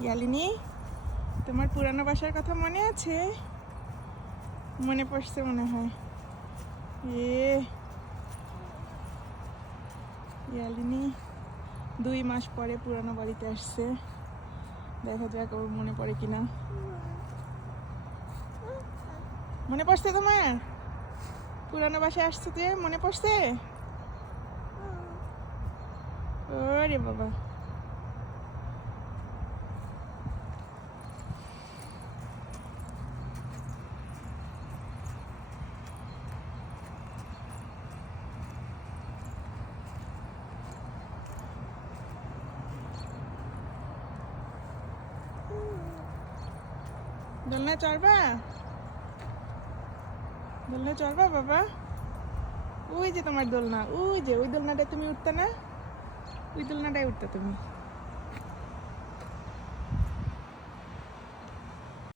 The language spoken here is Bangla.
ইয়ালিনী, তোমার পুরানো বাসার কথা মনে আছে? মনে পড়ছে মনে হয়। ইয়ালিনী 2 মাস পরে পুরানো বাড়িতে আসছে। দেখা যাক ওর মনে পড়ে কিনা। মনে পড়ছে তোমার? পুরানো বাসায় আসছে, তুই মনে পড়ছে? ওরে বাবা, দোলনা চড়বা? দোলনা চড়বা বাবা? ওই যে তোমার দোলনা, ওই যে ওই দোলনাটায় তুমি উঠতে না? ওই দোলনাটায় উঠতে তুমি।